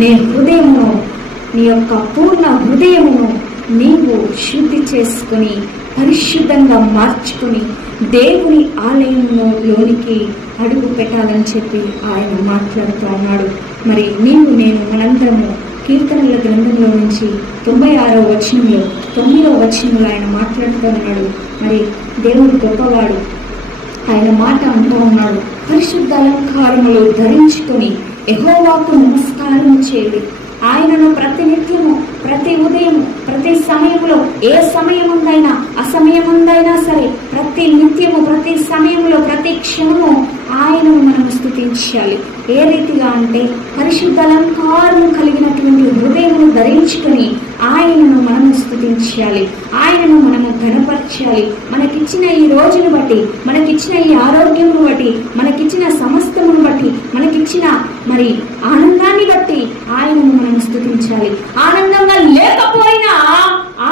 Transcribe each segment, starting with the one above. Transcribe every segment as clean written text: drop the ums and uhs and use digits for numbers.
నీ హృదయమును, నీ యొక్క పూర్ణ హృదయమును నీవు శుద్ధి చేసుకుని పరిశుద్ధంగా మార్చుకుని దేవుని ఆలయంలోనికి అడుగు పెట్టాలని చెప్పి ఆయన మాట్లాడుతూ ఉన్నాడు. మరి నీవు నేను మనందరము కీర్తనల గ్రంథంలో నుంచి 96వ వచనంలో 9వ వచనంలో ఆయన మాట్లాడుతూ ఉన్నాడు. మరి దేవుడు గొప్పవాడు. ఆయన మాట అంటూ ఉన్నాడు, పరిశుద్ధ అలంకారములు ధరించుకొని యెహోవాకు నమస్కారము చేయుడి. ఆయనను ప్రతి నిత్యము, ప్రతి ఉదయము, ప్రతి సమయంలో, ఏ సమయముందైనా అసమయముందైనా సరే, ప్రతి నిత్యము, ప్రతి సమయంలో, ప్రతి క్షణము ఆయనను మనము స్తుతించాలి. ఏ రీతిగా అంటే పరిశుద్ధ అలంకారము కలిగినటువంటి హృదయమును ధరించుకొని ఆయనను మనము స్తుతించాలి, ఆయనను మనము ఘనపరచాలి. మనకిచ్చిన ఈ రోజును బట్టి, మనకిచ్చిన ఈ ఆరోగ్యమును బట్టి, మనకిచ్చిన సమస్తమును బట్టి, మనకిచ్చిన మరి ఆనందాన్ని బట్టి ఆయనను మనము స్తుతించాలి. ఆనందంగా లేకపోయినా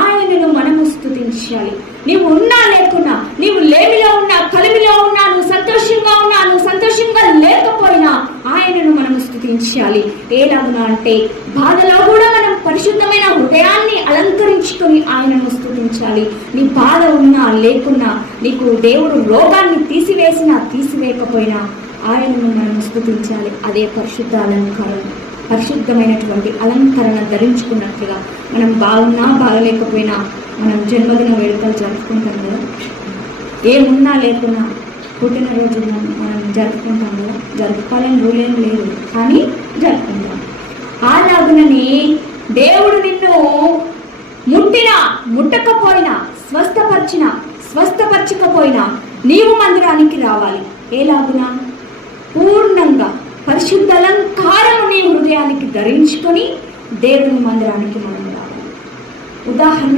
ఆయనను మనము స్తుతించాలి. నీవు ఉన్నా లేకున్నా, నీవు లేమిలో ఉన్నా, కలిమిలో ఉన్నా, నువ్వు సంతోషంగా ఉన్నా, నువ్వు సంతోషంగా లేకపోయినా ఆయనను మనము స్తుతించాలి. ఎలాగునా అంటే బాధలో కూడా మనం పరిశుద్ధమైన హృదయాన్ని అలంకరించుకొని ఆయనను స్తుతించాలి. నీ బాధ ఉన్నా లేకున్నా, నీకు దేవుడు రోగాన్ని తీసివేసినా తీసివేయకపోయినా ఆయనను మనము స్తుతించాలి. అదే పరిశుద్ధ అలంకారం. పరిశుద్ధమైనటువంటి అలంకరణ ధరించుకున్నట్లుగా మనం బాగున్నా బాగలేకపోయినా మనం జన్మదిన వేడుకలు జరుపుకుంటాం కదా, ఏమున్నా లేకున్నా పుట్టినరోజులను మనం జరుపుకుంటాం కదా. జరుపుకోవాలని రూల్ ఏం లేదు, కానీ జరుపుకుంటాం. అలాగునని దేవుడు నిన్ను ముట్టినా ముట్టకపోయినా, స్వస్థపరచకపోయినా నీవు మందిరానికి రావాలి. ఎలాగునా? పూర్ణంగా పరిశుద్ధ అలంకారము నీ హృదయానికి ధరించుకొని దేవుని మందిరానికి మనం రావాలి. ఉదాహరణ